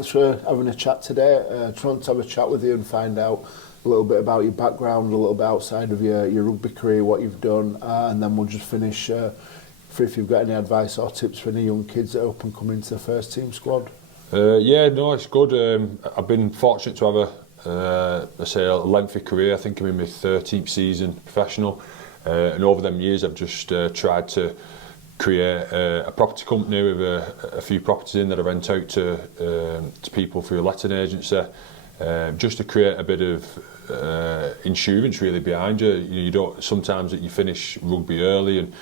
thanks for having a chat today. Trying to have a chat with you and find out a little bit about your background, a little bit outside of your rugby career, what you've done, and then we'll just finish for if you've got any advice or tips for any young kids that are up and coming into the first team squad. It's good. I've been fortunate to have a lengthy career. I think I'm in my 13th season professional, and over them years I've just tried to create a property company with a few properties in that I rent out to people through a letting agency, just to create a bit of insurance really behind you. You don't, sometimes that you finish rugby early and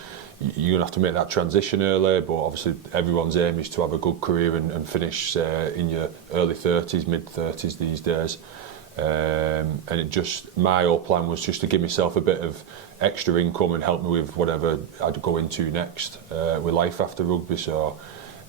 you're going to have to make that transition early, but obviously everyone's aim is to have a good career and finish in your early 30s, mid 30s these days. And my whole plan was just to give myself a bit of extra income and help me with whatever I'd go into next with life after rugby. So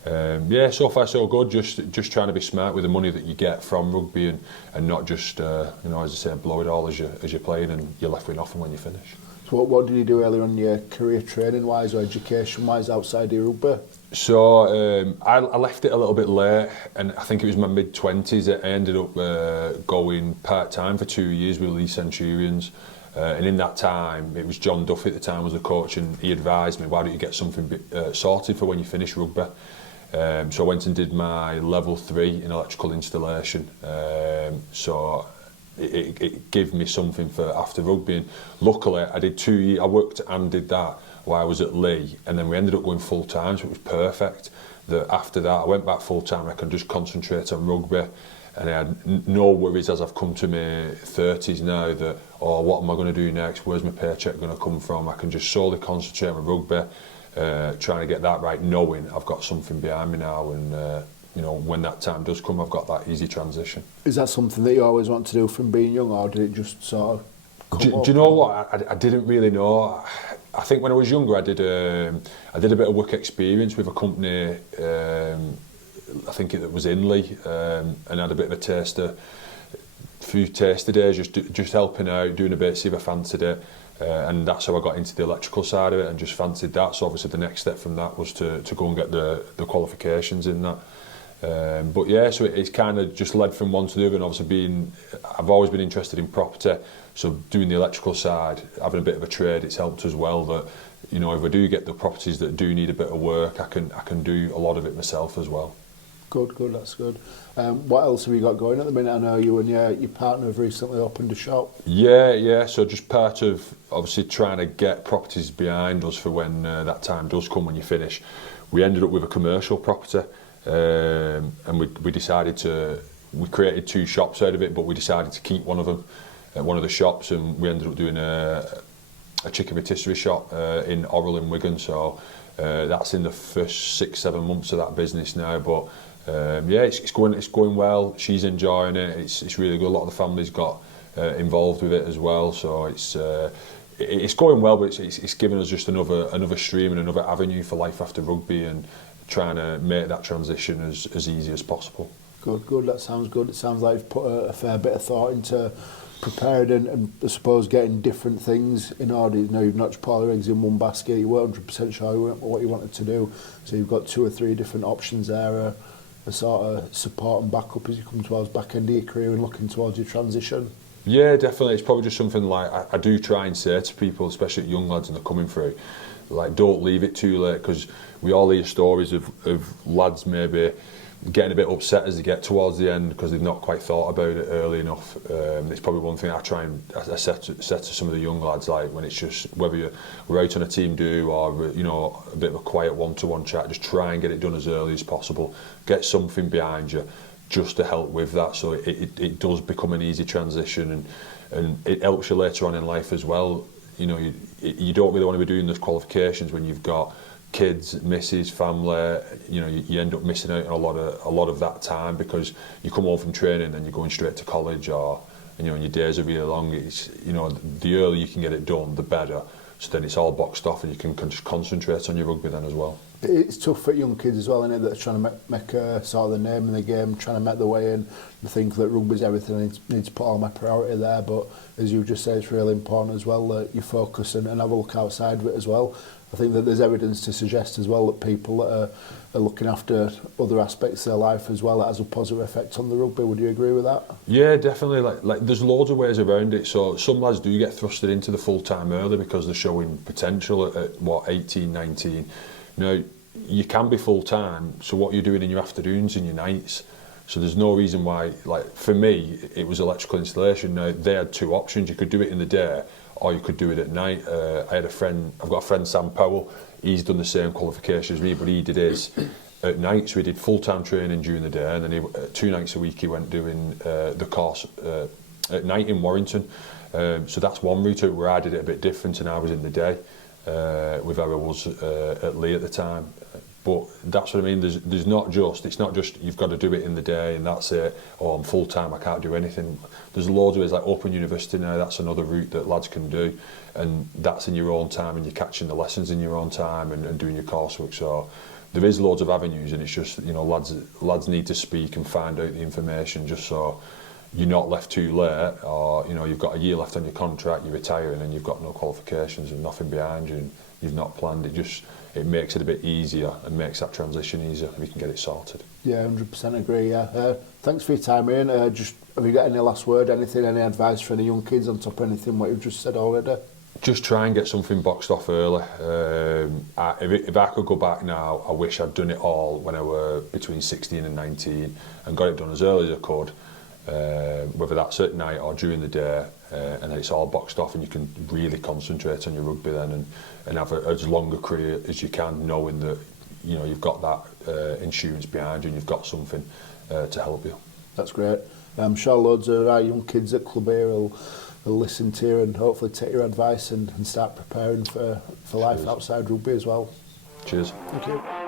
so far so good. Just trying to be smart with the money that you get from rugby and not just as I say, blow it all as you're playing and you're left with nothing when you finish. So what did you do earlier on your career, training wise or education wise outside your rugby? So I left it a little bit late, and I think it was my mid-20s. I ended up going part-time for 2 years with Lee Centurions, and in that time it was John Duffy at the time was the coach, and he advised me, why don't you get something sorted for when you finish rugby. So I went and did my level 3 in electrical installation, so it gave me something for after rugby. And luckily I did 2 years, I worked and did that while I was at Lee, and then we ended up going full time, so it was perfect that after that I went back full time. I can just concentrate on rugby, and I had no worries as I've come to my 30s now that, what am I going to do next, where's my paycheck going to come from. I can just solely concentrate on rugby, trying to get that right, knowing I've got something behind me now, and when that time does come, I've got that easy transition. Is that something that you always want to do from being young, or did it just sort of come up? Do you know what? I didn't really know. I think when I was younger, I did a bit of work experience with a company. I think it was in Lee, and had a bit of a few taster days, just helping out, doing a bit, see if I fancied it. And that's how I got into the electrical side of it and just fancied that. So obviously the next step from that was to go and get the qualifications in that. So it's kind of just led from one to the other, and obviously I've always been interested in property, so doing the electrical side, having a bit of a trade, it's helped as well that, if I do get the properties that do need a bit of work, I can do a lot of it myself as well. Good, that's good. What else have you got going at the minute? I know you and your partner have recently opened a shop. Yeah, so just part of obviously trying to get properties behind us for when that time does come when you finish. We ended up with a commercial property, and we decided we created 2 shops out of it, but we decided to keep one of them at one of the shops, and we ended up doing a chicken rotisserie shop in Orrell in Wigan. So that's in the first 6-7 months of that business now, but it's going well. She's enjoying it. It's really good. A lot of the family's got involved with it as well, so it's going well, but it's given us just another stream and another avenue for life after rugby, and trying to make that transition as easy as possible. Good, that sounds good. It sounds like you've put a fair bit of thought into prepared and I suppose getting different things in order. You've not just put all your eggs in one basket. You weren't 100% sure what you wanted to do, so you've got 2 or 3 different options there, a sort of support and backup as you come towards back end of your career and looking towards your transition. Yeah, definitely. It's probably just something like I do try and say to people, especially young lads and they're coming through, like, don't leave it too late, because we all hear stories of lads maybe getting a bit upset as they get towards the end because they've not quite thought about it early enough. It's probably one thing I said to some of the young lads, like, when it's just whether we're out on a team do or a bit of a quiet one-to-one chat, just try and get it done as early as possible. Get something behind you just to help with that, so it does become an easy transition, and it helps you later on in life as well. You don't really want to be doing those qualifications when you've got kids, missus, family. You end up missing out on a lot of that time, because you come home from training and you're going straight to college, or and your days are really long. It's the earlier you can get it done, the better. So then it's all boxed off, and you can just concentrate on your rugby then as well. It's tough for young kids as well, isn't it, that's trying to make a sort of the name in the game, trying to make their way in. I think that rugby's everything, and needs to put all my priority there, but as you just say, it's really important as well that you focus and have a look outside of it as well. I think that there's evidence to suggest as well that people that are looking after other aspects of their life as well, that has a positive effect on the rugby. Would you agree with that? Yeah, definitely. Like there's loads of ways around it. So some lads do get thrusted into the full time early because they're showing potential at 18, 19. You know, you can be full time. So what you're doing in your afternoons and your nights. So there's no reason why. Like for me, it was electrical installation. Now they had two options. You could do it in the day, or you could do it at night. I've got a friend, Sam Powell. He's done the same qualification as me, but he did his at night. So he did full-time training during the day, and then 2 nights a week he went doing the course at night in Warrington. So that's one route where I did it a bit different, and I was in the day with how I was at Lee at the time. But that's what I mean. It's not just you've got to do it in the day and that's it. Oh, I'm full time, I can't do anything. There's loads of ways, like Open University now. That's another route that lads can do, and that's in your own time, and you're catching the lessons in your own time and doing your coursework. So there is loads of avenues, and it's just, you know, lads need to speak and find out the information just so you're not left too late, or you know you've got a year left on your contract, you're retiring and you've got no qualifications and nothing behind you and you've not planned. It makes it a bit easier and makes that transition easier if you can get it sorted. Yeah, 100% agree. Yeah, thanks for your time, Iain. Just have you got any last word, anything, any advice for any young kids on top of anything what you've just said already? Just try and get something boxed off early. If I could go back now, I wish I'd done it all when I were between 16 and 19 and got it done as early as I could, whether that's at night or during the day, and it's all boxed off and you can really concentrate on your rugby then and have as long a career as you can, knowing that you know you've got that insurance behind you and you've got something to help you. That's great. I'm sure loads of our young kids at club here will listen to you and hopefully take your advice and start preparing for life outside rugby as well. Cheers. Thank you.